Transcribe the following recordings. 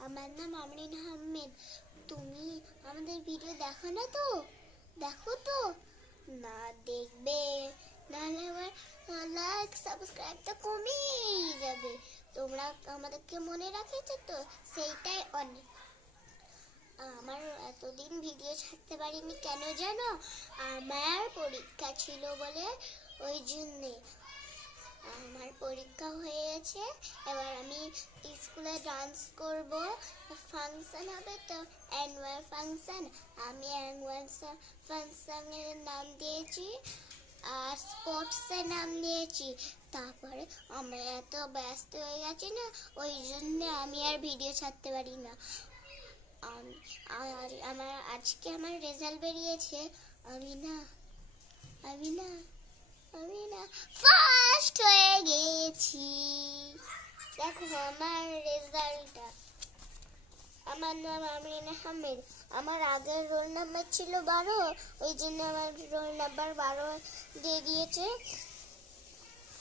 আমার নাম আমরিন আহমেদ। তুমি আমাদের ভিডিও দেখো না তো? দেখো তো? না দেখবে। নাহলে আমার লাইক সাবস্ক্রাইব তো কমেই যাবে। তোমরা আমাদেরকে মনে রাখেছো তো? সেইটাই অনেক। আমার এতদিন ভিডিও ছাড়তে পারিনি কেন জানো? আমার পরীক্ষা ছিল বলে ওই জন্যে। আমার পরীক্ষা হয়ে গেছে। এবার আমি স্কুলে ডান্স করব। ফাংশন হবে তো অ্যানুয়াল ফাংশন আমি অ্যানুয়াল ফাংশনের নাম দিয়েছি আর স্পোর্টসের নাম দিয়েছি। তারপরে আমরা এত ব্যস্ত হয়ে গেছি না, ওই জন্য আমি আর ভিডিও ছাড়তে পারি না। আমার, আজকে আমার রেজাল্ট বেরিয়েছে। আমি না আমি না। আমি না ফার্স্ট হয়ে গেছি। দেখো আমার রেজাল্টটা আমার নাম আমরিন আহমেদ। আমার আগের রোল নাম্বার ছিল বারো ওই জন্য আমার রোল নাম্বার বারো দিয়ে দিয়েছে।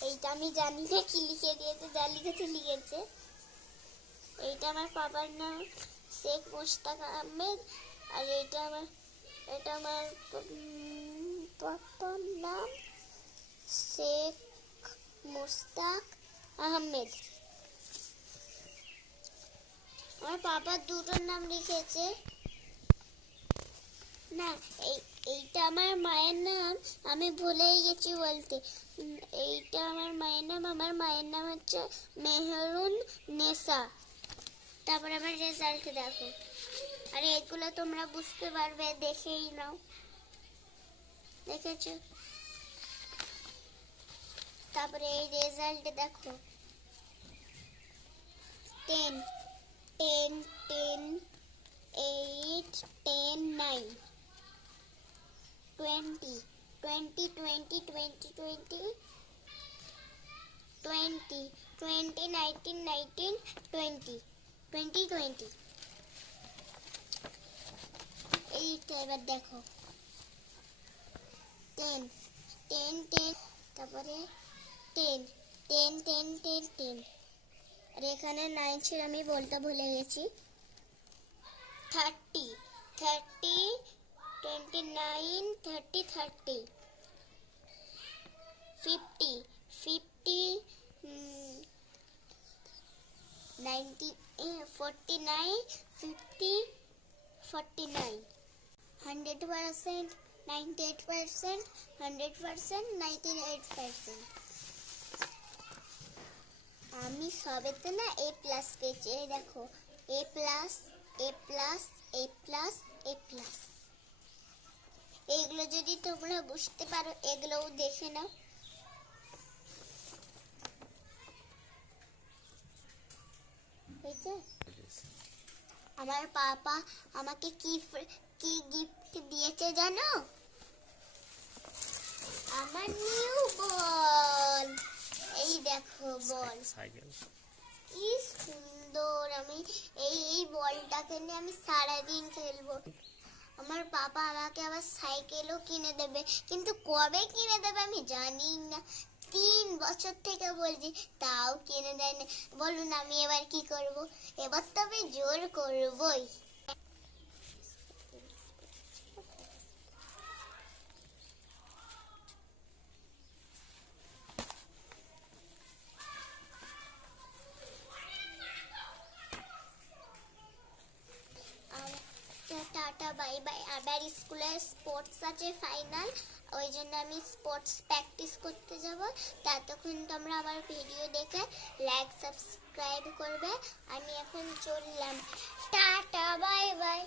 এইটা আমি জানি না কি লিখে দিয়েছে যা লিখেছে লিখেছে। এইটা আমার বাবার নাম শেখ মুশতাক আহমেদ। আর এটা আমার এটা আমার উম, পাপার নাম শেখ মুস্তাক আহমেদ। আমার বাবার দুটোর নাম লিখেছে। না, এই, এইটা আমার মায়ের নাম, আমি ভুলেই গেছি বলতে। এইটা আমার মায়ের নাম, আমার মায়ের নাম হচ্ছে মেহরুন নেসা। তারপর আমার রেজাল্ট দেখো। আর এগুলো তোমরা বুঝতে পারবে, দেখেই নাও। দেখেছ? তারপরে এই রেজাল্ট দেখো ten ten ten eight ten nine twenty twenty twenty twenty twenty twenty twenty nineteen nineteen twenty twenty twenty এইটা এবার দেখো টেন টেন টেন তারপরে ten ten ten ten ten. আর এখানে নাইন ছিল, আমি বলতে ভুলে গেছি। Thirty thirty twenty nine thirty thirty fifty fifty ninety forty nine fifty forty nine hundred percent ninety eight percent hundred percent ninety eight percent আমি সবেতে না এ প্লাস পেয়েছি। এই দেখো A plus A plus A plus A plus এইগুলো যদি তোমরা বুঝতে পারো, এগুলোও দেখে নাও। আমার পাপা আমাকে কি কি গিফট দিয়েছে জানো? আমার নিউ বল এই দেখো বল। সাইকেল কি সুন্দর আমি এই এই বলটাকে নিয়ে আমি সারাদিন খেলব। আমার বাবা আমাকে আবার সাইকেলও কিনে দেবে। কিন্তু কবে কিনে দেবে আমি জানি না। তিন বছর থেকে বলছি তাও কিনে দেয় না বলুন আমি এবার কি করব? এবার তো আমি জোর করবই আর বাই আবার স্কুলে স্পোর্টস আছে ফাইনাল ওই জন্য আমি স্পোর্টস প্র্যাকটিস করতে যাব। ততক্ষণ তোমরা আমার ভিডিও দেখে লাইক সাবস্ক্রাইব করবে। আমি এখন চললাম। Tata bye bye